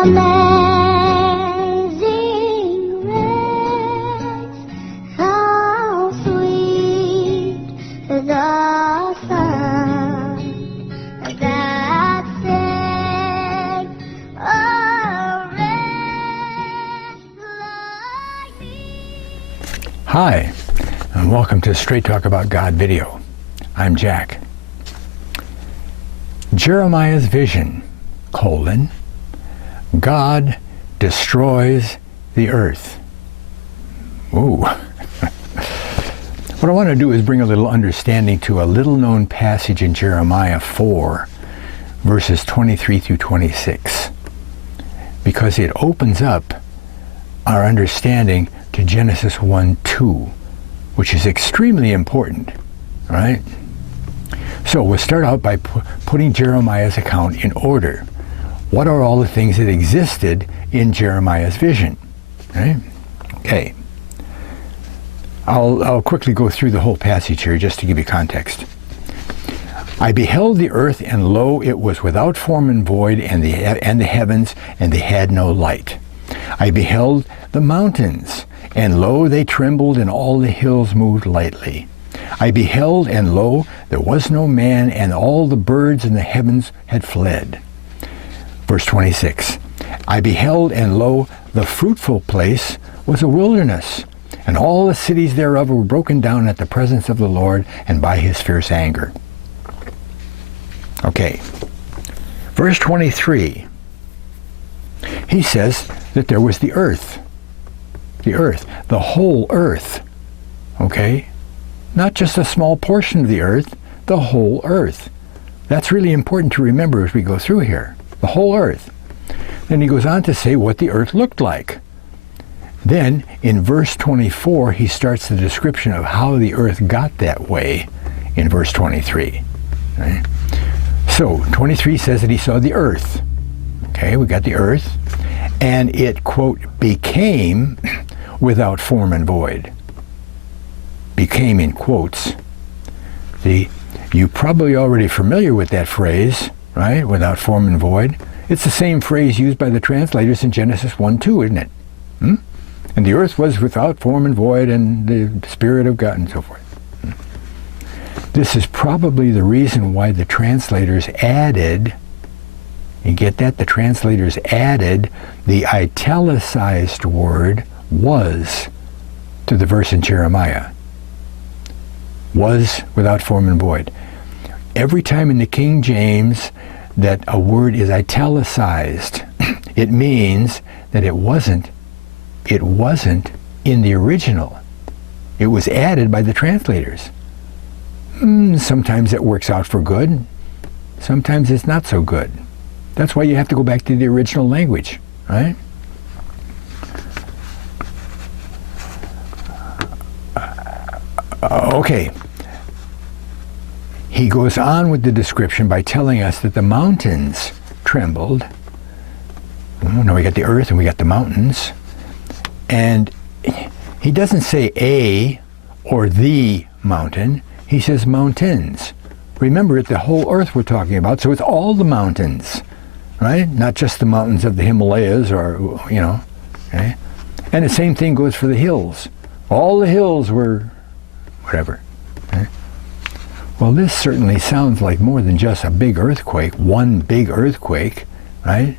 Amazing grace, how sweet the sound that saved a wretch like me. Hi, and welcome to Straight Talk About God video. I'm Jack. Jeremiah's vision, God destroys the earth. Ooh. What I want to do is bring a little understanding to a little known passage in Jeremiah 4, verses 23 through 26, because it opens up our understanding to Genesis 1:2, which is extremely important, right? So we'll start out by putting Jeremiah's account in order. What are all the things that existed in Jeremiah's vision? Right? Okay. I'll quickly go through the whole passage here just to give you context. I beheld the earth, and lo, it was without form and void, and the heavens, and they had no light. I beheld the mountains, and lo, they trembled, and all the hills moved lightly. I beheld, and lo, there was no man, and all the birds in the heavens had fled. Verse 26, I beheld, and lo, the fruitful place was a wilderness, and all the cities thereof were broken down at the presence of the Lord and by his fierce anger. Okay, verse 23, he says that there was the earth, the whole earth, okay? Not just a small portion of the earth, the whole earth. That's really important to remember as we go through here. The whole earth. Then he goes on to say what the earth looked like. Then in verse 24 he starts the description of how the earth got that way in verse 23. Right? So 23 says that he saw the earth. Okay, we got the earth. And it, quote, became without form and void. Became in quotes. You're probably already familiar with that phrase, right? Without form and void. It's the same phrase used by the translators in Genesis 1:2, isn't it? And the earth was without form and void, and the Spirit of God, and so forth. This is probably the reason why the translators added, you get that? The translators added the italicized word was to the verse in Jeremiah. Was without form and void. Every time in the King James that a word is italicized, it means that it wasn't in the original. It was added by the translators. Sometimes it works out for good. Sometimes it's not so good. That's why you have to go back to the original language, right? Okay. He goes on with the description by telling us that the mountains trembled. Now we got the earth and we got the mountains. And he doesn't say a or the mountain. He says mountains. Remember, it's the whole earth we're talking about, so it's all the mountains, right? Not just the mountains of the Himalayas or, okay? And the same thing goes for the hills. All the hills were whatever. Okay? Well, this certainly sounds like more than just a big earthquake, one big earthquake, right?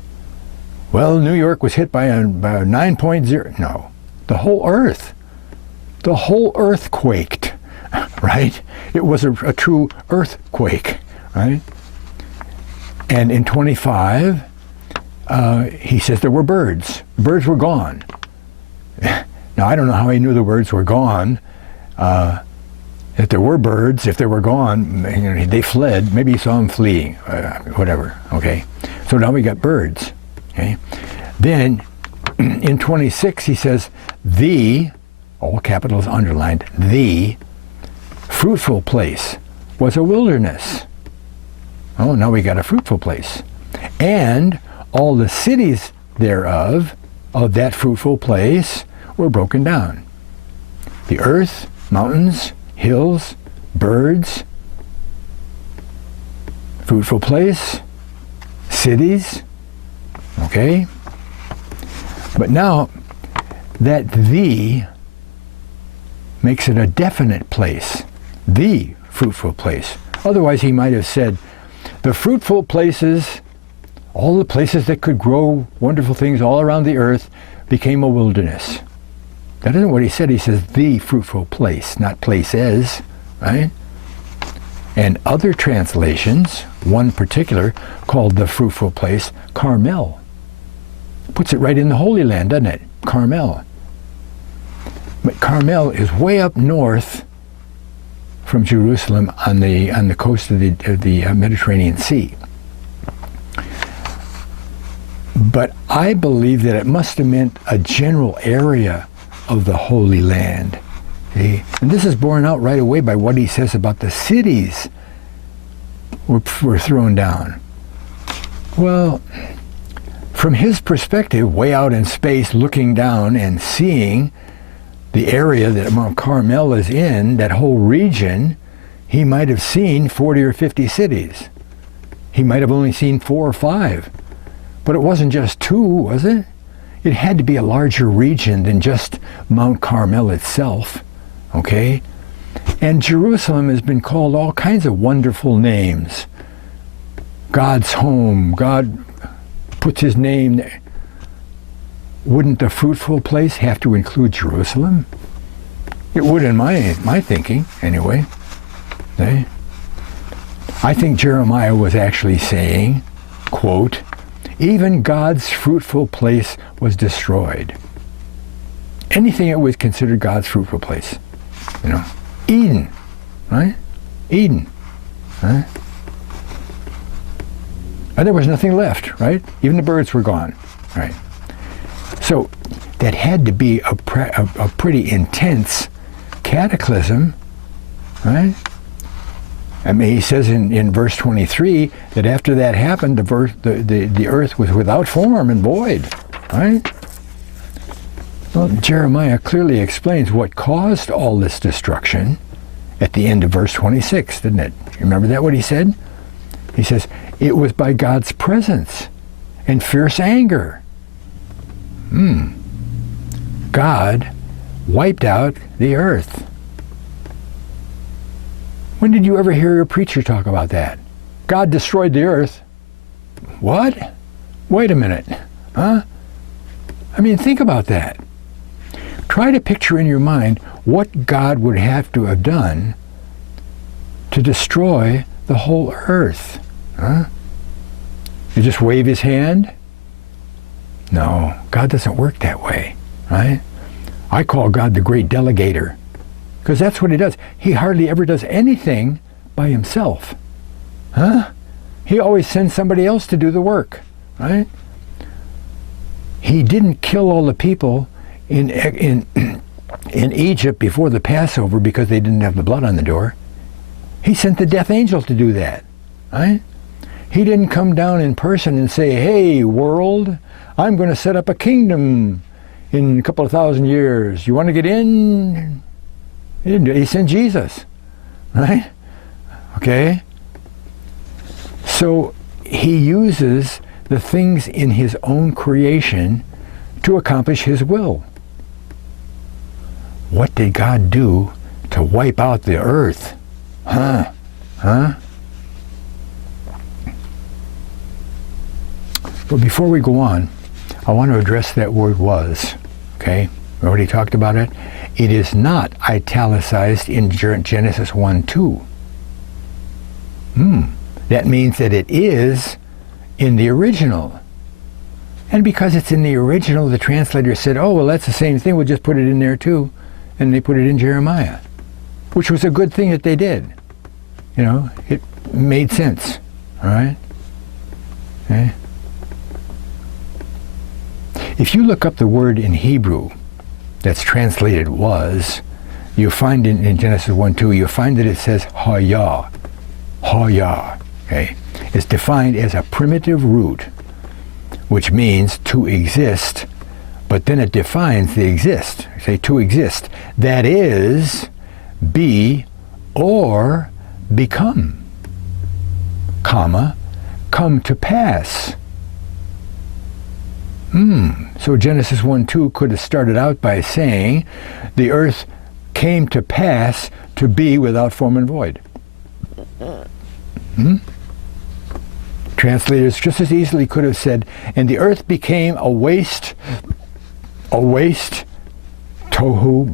Well, New York was hit by a 9.0. No, the whole earth quaked, right? It was a true earthquake, right? And in 25, he says there were birds. Birds were gone. Now, I don't know how he knew the birds were gone. If there were birds, if they were gone, they fled. Maybe he saw them fleeing, whatever, okay? So now we got birds, okay? Then in 26 he says, all capitals underlined, the fruitful place was a wilderness. Oh, now we got a fruitful place. And all the cities thereof, of that fruitful place, were broken down. The earth, mountains, hills, birds, fruitful place, cities, okay? But now that the makes it a definite place, the fruitful place. Otherwise he might have said, the fruitful places, all the places that could grow wonderful things all around the earth, became a wilderness. That isn't what he said. He says the fruitful place, not places, right? And other translations, one particular, called the fruitful place Carmel. Puts it right in the Holy Land, doesn't it? Carmel. But Carmel is way up north from Jerusalem on the coast of the Mediterranean Sea. But I believe that it must have meant a general area of the Holy Land. See? And this is borne out right away by what he says about the cities were thrown down. Well, from his perspective, way out in space, looking down and seeing the area that Mount Carmel is in, that whole region, he might have seen 40 or 50 cities. He might have only seen 4 or 5. But it wasn't just 2, was it? It had to be a larger region than just Mount Carmel itself, okay? And Jerusalem has been called all kinds of wonderful names. God's home, God puts his name there. Wouldn't the fruitful place have to include Jerusalem? It would in my thinking, anyway. Okay? I think Jeremiah was actually saying, quote, even God's fruitful place was destroyed. Anything that was considered God's fruitful place. You know, Eden, right? Eden, right? And there was nothing left, right? Even the birds were gone, right? So that had to be a pretty intense cataclysm, right? I mean, he says in verse 23 that after that happened, the earth was without form and void, right? Well, Jeremiah clearly explains what caused all this destruction at the end of verse 26, didn't it? You remember that, what he said? He says, it was by God's presence and fierce anger. God wiped out the earth. When did you ever hear a preacher talk about that? God destroyed the earth. What? Wait a minute. Huh? I mean, think about that. Try to picture in your mind what God would have to have done to destroy the whole earth. Huh? You just wave his hand? No, God doesn't work that way, right? I call God the great delegator, because that's what he does. He hardly ever does anything by himself. Huh? He always sends somebody else to do the work, right? He didn't kill all the people in Egypt before the Passover because they didn't have the blood on the door. He sent the death angel to do that, right? He didn't come down in person and say, hey, world, I'm going to set up a kingdom in a couple of thousand years. You want to get in? He didn't do it. He sent Jesus, right? Okay? So he uses the things in his own creation to accomplish his will. What did God do to wipe out the earth? Huh? But before we go on, I want to address that word was, okay? We already talked about it. It is not italicized in Genesis 1:2. That means that it is in the original. And because it's in the original, the translator said, oh, well, that's the same thing, we'll just put it in there too. And they put it in Jeremiah, which was a good thing that they did. You know, it made sense, all right? Okay? If you look up the word in Hebrew that's translated was, you find in Genesis 1:2, you find that it says haya, okay? It's defined as a primitive root, which means to exist, but then it defines the exist. Say to exist, that is, be or become, comma, come to pass. So Genesis 1:2 could have started out by saying, the earth came to pass to be without form and void. Translators just as easily could have said, and the earth became a waste, tohu,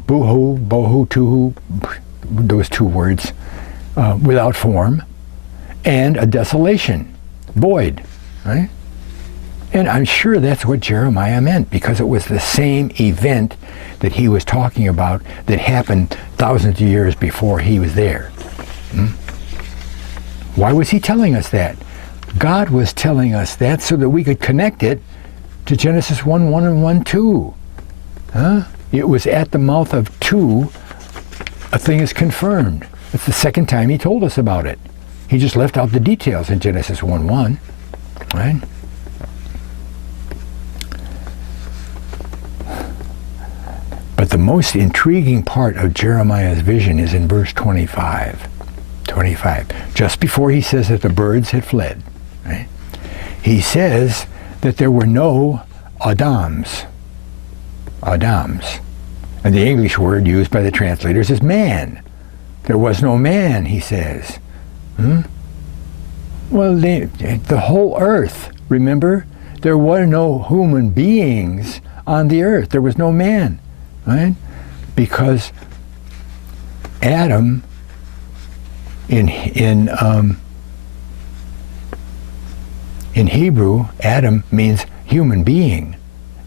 buhu, bohu, tuhu, those two words, without form, and a desolation, void, right? And I'm sure that's what Jeremiah meant, because it was the same event that he was talking about that happened thousands of years before he was there. Why was he telling us that? God was telling us that so that we could connect it to Genesis 1:1 and 1:2. It was at the mouth of two a thing is confirmed. It's the second time he told us about it. He just left out the details in Genesis 1:1, right? But the most intriguing part of Jeremiah's vision is in verse 25. 25, just before he says that the birds had fled. Right? He says that there were no Adams. Adams. And the English word used by the translators is man. There was no man, he says. Well, the whole earth, remember? There were no human beings on the earth. There was no man, right? Because Adam, in Hebrew, Adam means human being.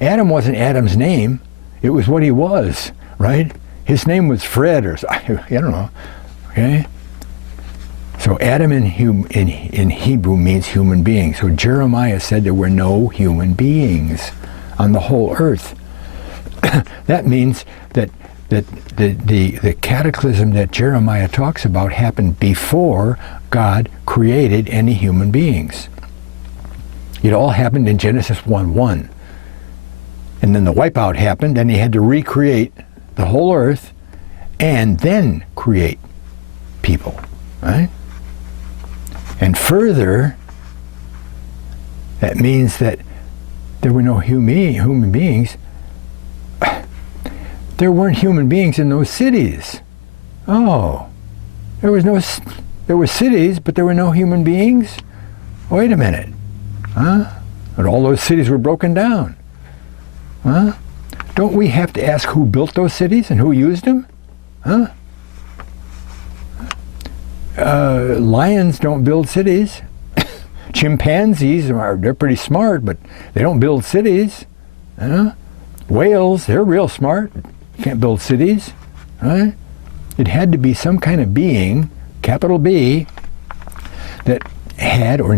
Adam wasn't Adam's name. It was what he was, right? His name was Fred, or I don't know. Okay. So Adam in Hebrew means human being. So Jeremiah said there were no human beings on the whole earth. That means that the cataclysm that Jeremiah talks about happened before God created any human beings. It all happened in Genesis 1:1. And then the wipeout happened, and he had to recreate the whole earth and then create people, right? And further, that means that there were no human beings. There weren't human beings in those cities. Oh, there were cities, but there were no human beings? Wait a minute. Huh? And all those cities were broken down. Huh? Don't we have to ask who built those cities and who used them? Huh? Lions don't build cities. Chimpanzees they're pretty smart, but they don't build cities. Whales, they're real smart. Can't build cities. Right? It had to be some kind of being, capital B, that had or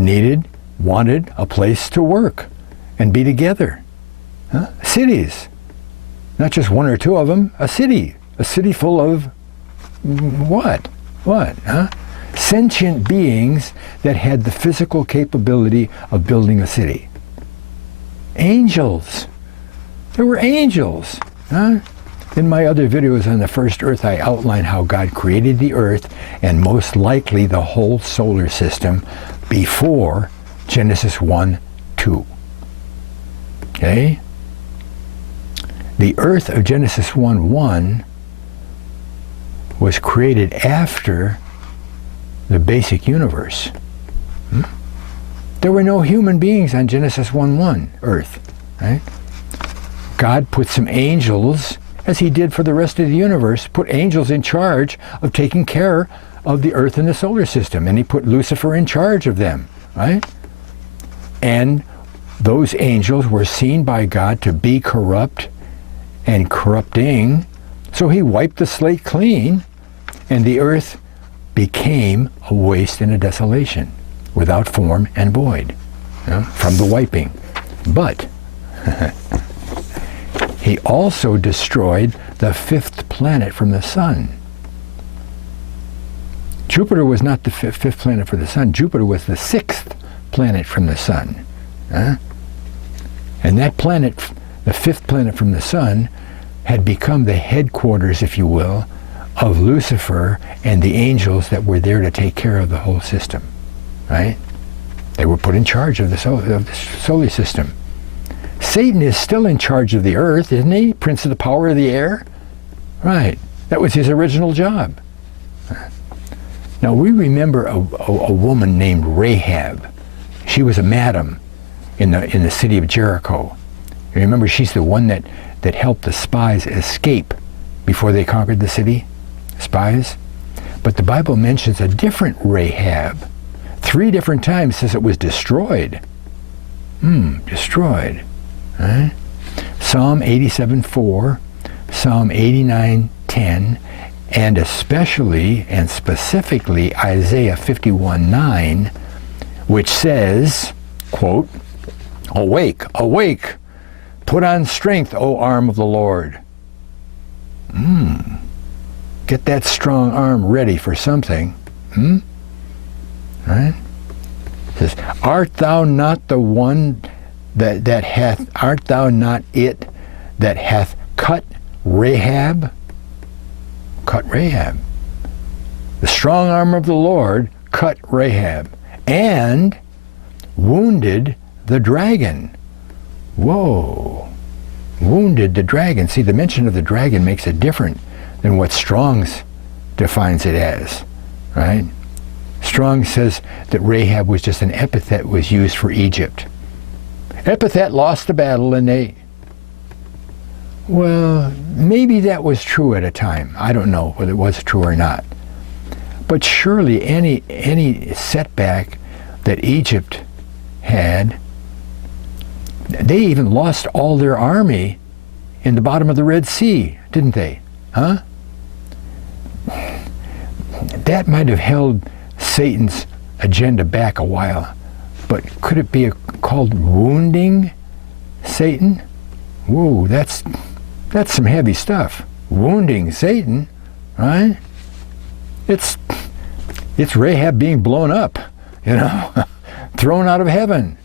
wanted a place to work and be together. Cities. Not just one or two of them, a city. A city full of what? Sentient beings that had the physical capability of building a city. Angels. There were angels. In my other videos on the first Earth, I outline how God created the Earth and most likely the whole solar system before Genesis 1:2. Okay? The Earth of Genesis 1:1 was created after the basic universe. There were no human beings on Genesis 1:1 Earth. Right? God put some angels, as he did for the rest of the universe, put angels in charge of taking care of the Earth and the solar system, and he put Lucifer in charge of them, right? And those angels were seen by God to be corrupt and corrupting, so he wiped the slate clean, and the earth became a waste and a desolation, without form and void, from the wiping. But he also destroyed the fifth planet from the sun. Jupiter was not the fifth planet for the sun. Jupiter was the sixth planet from the sun. And that planet, the fifth planet from the sun, had become the headquarters, if you will, of Lucifer and the angels that were there to take care of the whole system, right? They were put in charge of the solar system. Satan is still in charge of the earth, isn't he? Prince of the power of the air? Right. That was his original job. Now we remember a woman named Rahab. She was a madam in the city of Jericho. You remember, she's the one that helped the spies escape before they conquered the city? Spies? But the Bible mentions a different Rahab. 3 different times says it was destroyed. Destroyed. Right? Psalm 87:4, Psalm 89:10, and especially and specifically Isaiah 51:9, which says, quote, "Awake, awake, put on strength, O arm of the Lord." Get that strong arm ready for something. Right? It says, "Art thou not the one that hath, art thou not it that hath cut Rahab?" Cut Rahab. The strong arm of the Lord cut Rahab and wounded the dragon. Whoa. Wounded the dragon. See, the mention of the dragon makes it different than what Strong's defines it as, right? Strong says that Rahab was just an epithet was used for Egypt. Epithet lost the battle and they... Well, maybe that was true at a time. I don't know whether it was true or not. But surely any setback that Egypt had, they even lost all their army in the bottom of the Red Sea, didn't they? Huh? That might have held Satan's agenda back a while. But could it be called wounding Satan? Whoa, that's some heavy stuff. Wounding Satan, right? It's Rahab being blown up, you know, thrown out of heaven,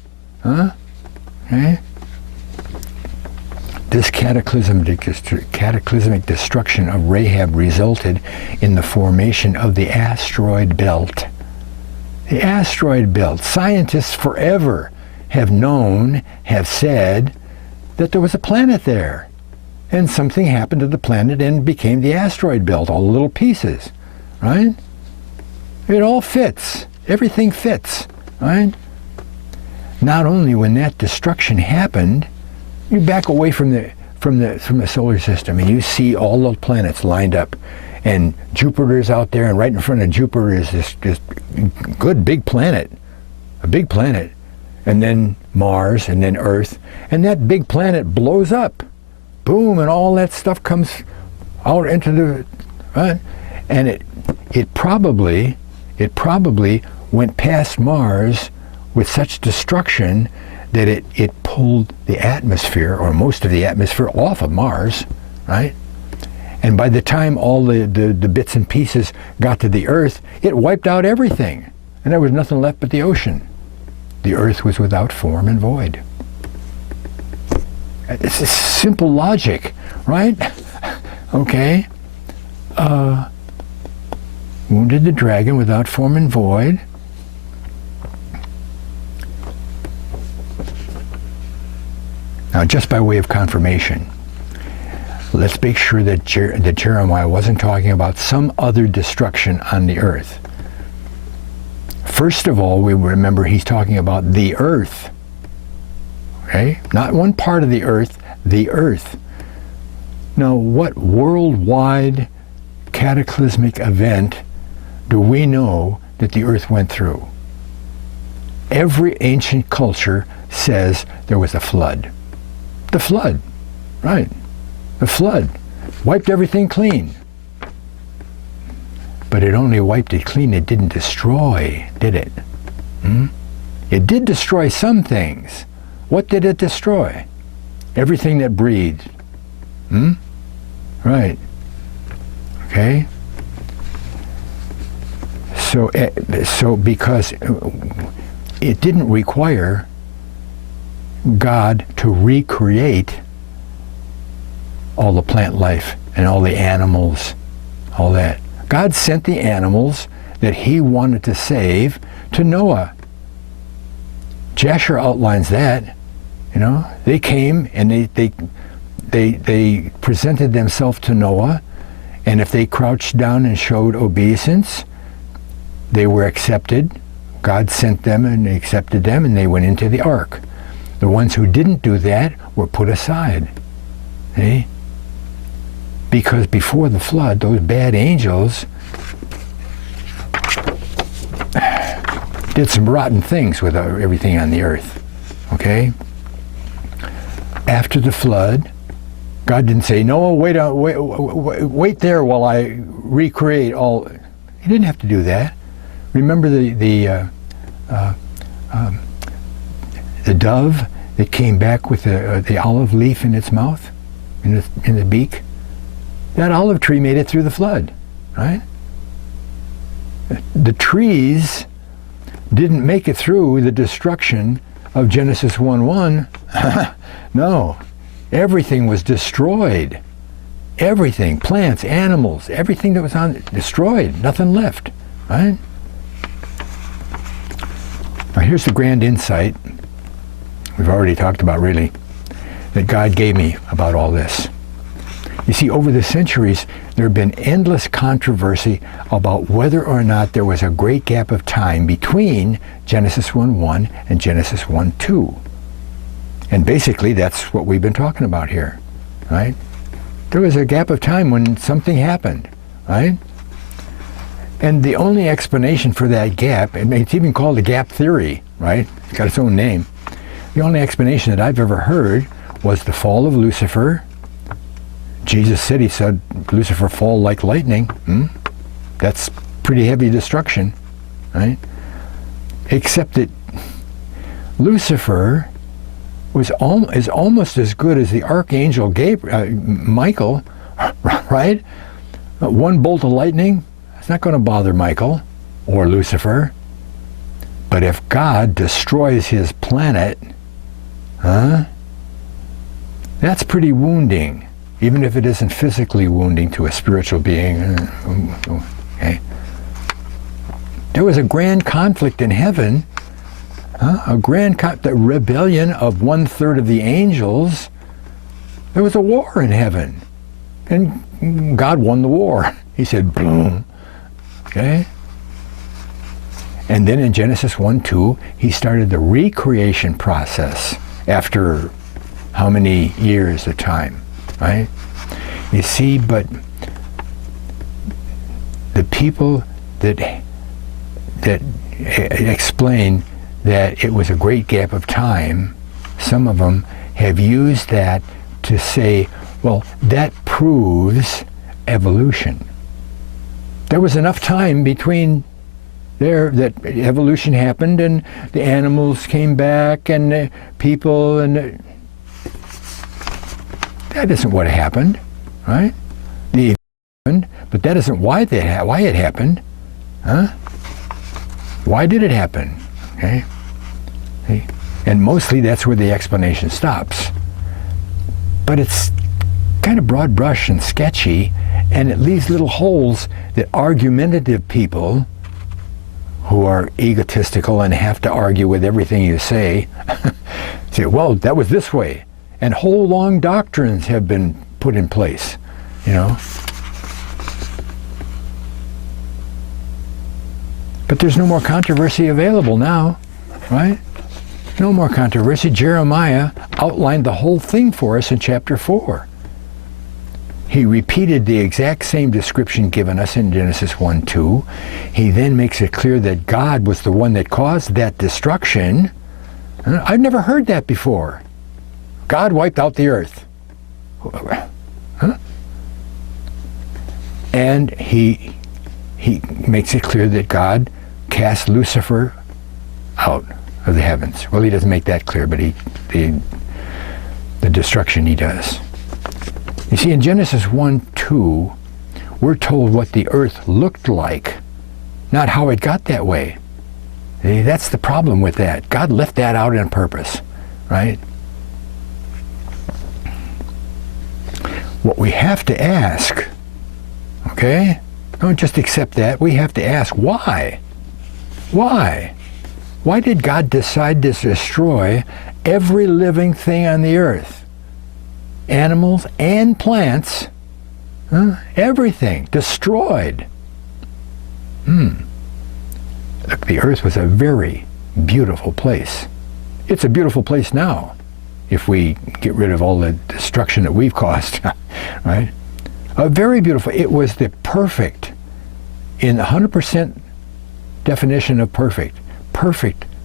huh? Okay? This cataclysmic destruction of Rahab resulted in the formation of the asteroid belt. The asteroid belt. Scientists forever have known, have said, that there was a planet there. And something happened to the planet and became the asteroid belt, all the little pieces, right? It all fits. Everything fits, right? Not only when that destruction happened, you back away from the solar system and you see all the planets lined up, and Jupiter's out there, and right in front of Jupiter is this good big planet, a big planet, and then Mars, and then Earth, and that big planet blows up, boom, and all that stuff comes out into the, right? And it probably went past Mars with such destruction that it pulled the atmosphere, or most of the atmosphere, off of Mars, right? And by the time all the bits and pieces got to the Earth, it wiped out everything. And there was nothing left but the ocean. The Earth was without form and void. It's a simple logic, right? Okay. Wounded the dragon without form and void. Now, just by way of confirmation, let's make sure that Jeremiah wasn't talking about some other destruction on the earth. First of all, we remember he's talking about the earth. Okay? Not one part of the earth, the earth. Now, what worldwide cataclysmic event do we know that the earth went through? Every ancient culture says there was a flood. The flood, right. The flood wiped everything clean. But it only wiped it clean. It didn't destroy, did it? It did destroy some things. What did it destroy? Everything that breathed. Right. Okay? So because it didn't require God to recreate all the plant life and all the animals, all that. God sent the animals that he wanted to save to Noah. Jasher outlines that You know, they came and they presented themselves to Noah, and if they crouched down and showed obeisance, they were accepted. God sent them and accepted them, and they went into the ark. The ones who didn't do that were put aside. See? Because before the flood, those bad angels did some rotten things with everything on the earth. Okay? After the flood, God didn't say, "No, wait there while I recreate all." He didn't have to do that. Remember the dove that came back with the olive leaf in its mouth, in the beak? That olive tree made it through the flood, right? The trees didn't make it through the destruction of Genesis 1:1. No, everything was destroyed. Everything, plants, animals, everything that was on, destroyed, nothing left, right? Now here's the grand insight we've already talked about, really, that God gave me about all this. You see, over the centuries, there have been endless controversy about whether or not there was a great gap of time between Genesis 1:1 and Genesis 1:2. And basically, that's what we've been talking about here, right? There was a gap of time when something happened, right? And the only explanation for that gap, and it's even called the gap theory, right? It's got its own name. The only explanation that I've ever heard was the fall of Lucifer. Jesus said, he said, Lucifer fall like lightning. That's pretty heavy destruction, right? Except that Lucifer is almost as good as the archangel Michael, right? One bolt of lightning, it's not going to bother Michael or Lucifer. But if God destroys his planet, that's pretty wounding, even if it isn't physically wounding to a spiritual being. Okay. There was a grand conflict in heaven, the rebellion of 1/3 of the angels. There was a war in heaven, and God won the war. He said, boom. Okay? And then in Genesis 1:2, he started the recreation process after how many years of time, right? You see, but the people that explain that it was a great gap of time, some of them have used that to say, well, that proves evolution. There was enough time between there that evolution happened and the animals came back and the people, and that isn't what happened, right? But that isn't why it happened, huh? Why did it happen? Okay, see? And mostly that's where the explanation stops. But it's kind of broad brush and sketchy, and it leaves little holes that argumentative people who are egotistical and have to argue with everything you say say, well, that was this way. And whole long doctrines have been put in place, you know. But there's no more controversy available now, right? No more controversy. Jeremiah outlined the whole thing for us in chapter 4. He repeated the exact same description given us in Genesis 1:2. He then makes it clear that God was the one that caused that destruction. I've never heard that before. God wiped out the earth. Huh? And he makes it clear that God cast Lucifer out of the heavens. Well, he doesn't make that clear, but the destruction he does. You see, in Genesis 1:2, we're told what the earth looked like, not how it got that way. See, that's the problem with that. God left that out on purpose, right? What we have to ask, okay? Don't just accept that. We have to ask why. Why? Why did God decide to destroy every living thing on the earth? Animals and plants, everything destroyed. Look, the earth was a very beautiful place. It's a beautiful place now, if we get rid of all the destruction that we've caused, right? A very beautiful, it was the perfect, in 100% definition of perfect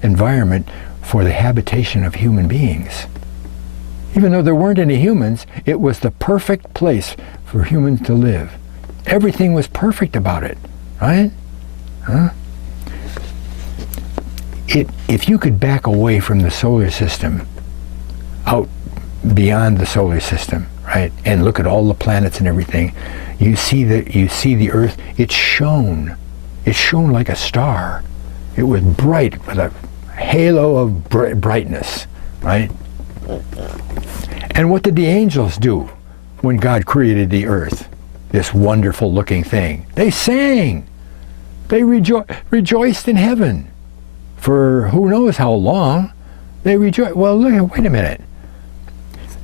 environment for the habitation of human beings. Even though there weren't any humans, it was the perfect place for humans to live. Everything was perfect about it, right? If you could back away from the solar system, out beyond the solar system, right, and look at all the planets and everything, you see the Earth. It shone like a star. It was bright with a halo of brightness, right? And what did the angels do when God created the earth, this wonderful looking thing? They sang. They rejoiced in heaven for who knows how long. They rejoiced. Well, look, wait a minute.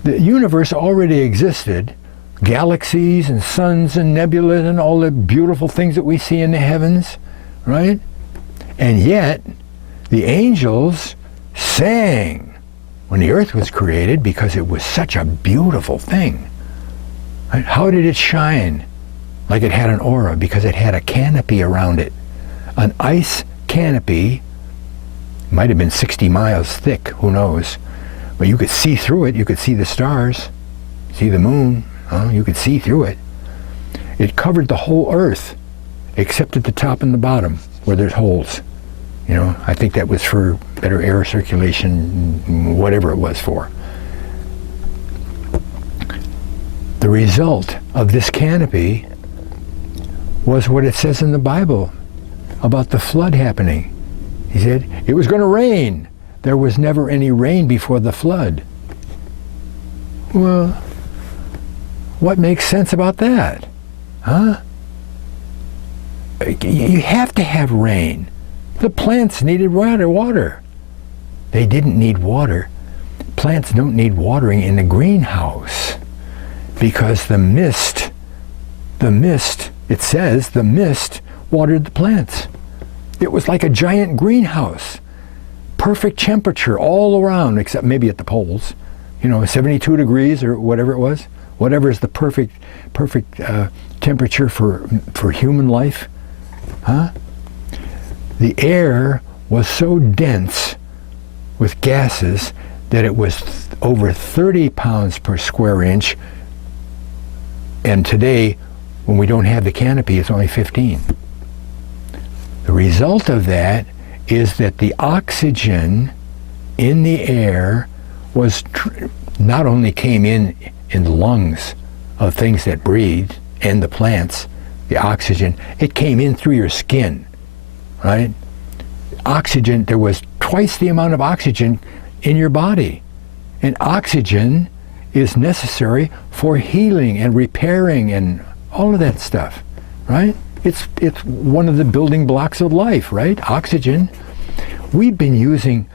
The universe already existed, galaxies and suns and nebulas and all the beautiful things that we see in the heavens, right? And yet, the angels sang when the earth was created because it was such a beautiful thing. Right? How did it shine? Like it had an aura, because it had a canopy around it. An ice canopy, might have been 60 miles thick, who knows. But you could see through it. You could see the stars, see the moon. You could see through it. It covered the whole earth, except at the top and the bottom, where there's holes. You know, I think that was for better air circulation, whatever it was for. The result of this canopy was what it says in the Bible about the flood happening. He said, it was going to rain. There was never any rain before the flood. Well, what makes sense about that? Huh? You have to have rain. The plants needed water. They didn't need water. Plants don't need watering in the greenhouse because the mist, it says, the mist watered the plants. It was like a giant greenhouse. Perfect temperature all around, except maybe at the poles. 72 degrees or whatever it was. Whatever is the perfect temperature for human life. Huh? The air was so dense with gases that it was over 30 pounds per square inch. And today, when we don't have the canopy, it's only 15. The result of that is that the oxygen in the air was not only came in the lungs of things that breathe and the plants, the oxygen, it came in through your skin, right? Oxygen, there was twice the amount of oxygen in your body. And oxygen is necessary for healing and repairing and all of that stuff, right? It's one of the building blocks of life, right? Oxygen. We've been using,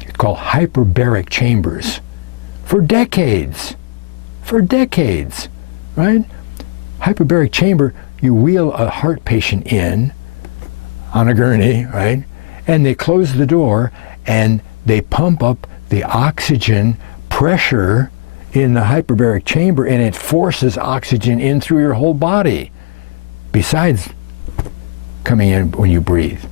it's called hyperbaric chambers for decades, right? Hyperbaric chamber, you wheel a heart patient in on a gurney, right? And they close the door and they pump up the oxygen pressure in the hyperbaric chamber, and it forces oxygen in through your whole body, besides coming in when you breathe.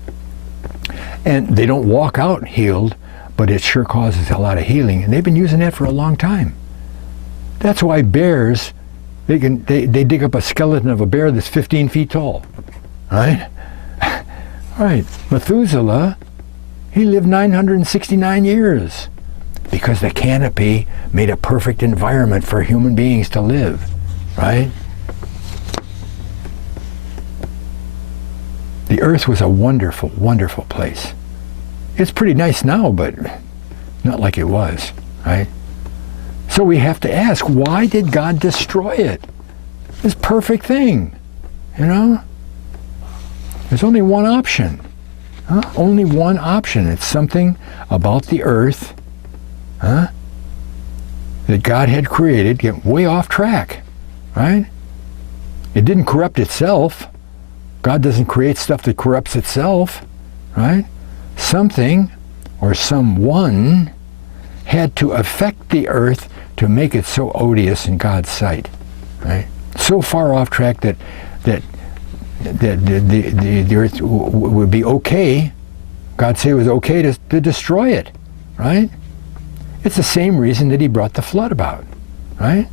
And they don't walk out healed, but it sure causes a lot of healing, and they've been using that for a long time. That's why bears, they dig up a skeleton of a bear that's 15 feet tall, right? Right. Methuselah, he lived 969 years because the canopy made a perfect environment for human beings to live, right? The earth was a wonderful, wonderful place. It's pretty nice now, but not like it was, right? So we have to ask, why did God destroy it? This perfect thing, There's only one option, Only one option. It's something about the earth that God had created, get way off track, right? It didn't corrupt itself. God doesn't create stuff that corrupts itself, right? Something or someone had to affect the earth to make it so odious in God's sight, right? So far off track that the earth would be okay. God said it was okay to destroy it, right? It's the same reason that he brought the flood about, right?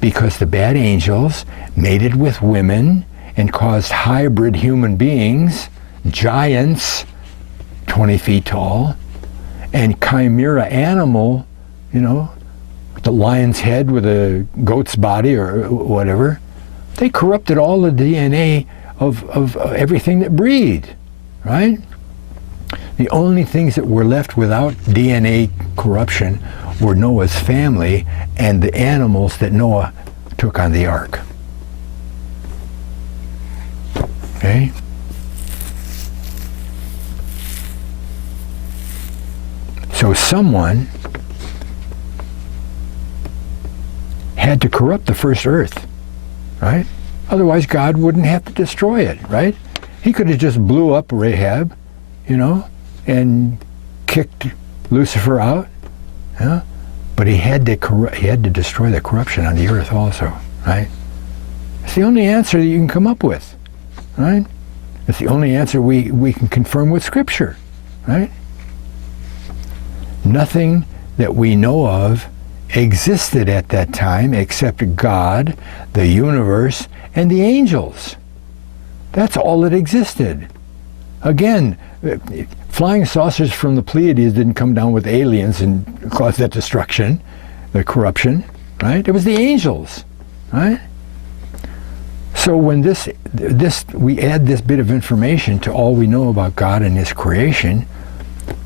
Because the bad angels mated with women and caused hybrid human beings, giants, 20 feet tall, and chimera animal, the lion's head with a goat's body or whatever. They corrupted all the DNA of everything that breathed, right? The only things that were left without DNA corruption were Noah's family and the animals that Noah took on the ark. Okay? So someone had to corrupt the first earth, right? Otherwise God wouldn't have to destroy it, right? He could have just blew up Rahab, and kicked Lucifer out, but he had to destroy the corruption on the earth also, right? It's the only answer that you can come up with, right? It's the only answer we can confirm with Scripture, right? Nothing that we know of existed at that time except God, the universe, and the angels. That's all that existed. Again, flying saucers from the Pleiades didn't come down with aliens and cause that destruction, the corruption, right? It was the angels, right? So when we add this bit of information to all we know about God and his creation,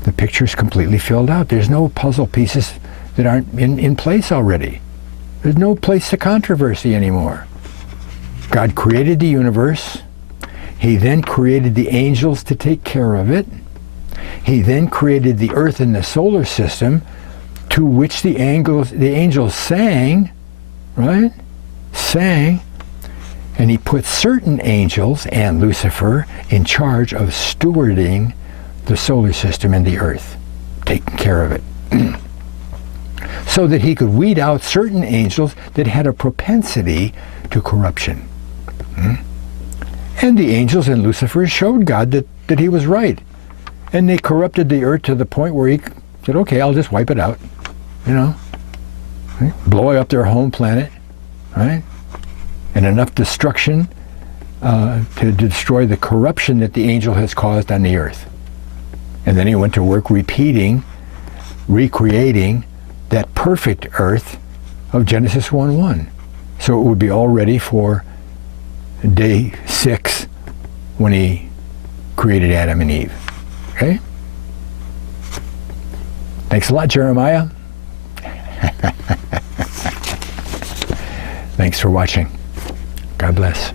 the picture is completely filled out. There's no puzzle pieces that aren't in place already. There's no place to controversy anymore. God created the universe. He then created the angels to take care of it. He then created the earth and the solar system, to which the angels sang, right? Sang. And he put certain angels and Lucifer in charge of stewarding the solar system and the earth, taking care of it. So that he could weed out certain angels that had a propensity to corruption. And the angels and Lucifer showed God that he was right. And they corrupted the earth to the point where he said, okay, I'll just wipe it out, right? Blowing up their home planet, right? And enough destruction to destroy the corruption that the angel has caused on the earth. And then he went to work recreating that perfect earth of Genesis 1:1. So it would be all ready for day 6 when he created Adam and Eve. Okay? Thanks a lot, Jeremiah. Thanks for watching. God bless.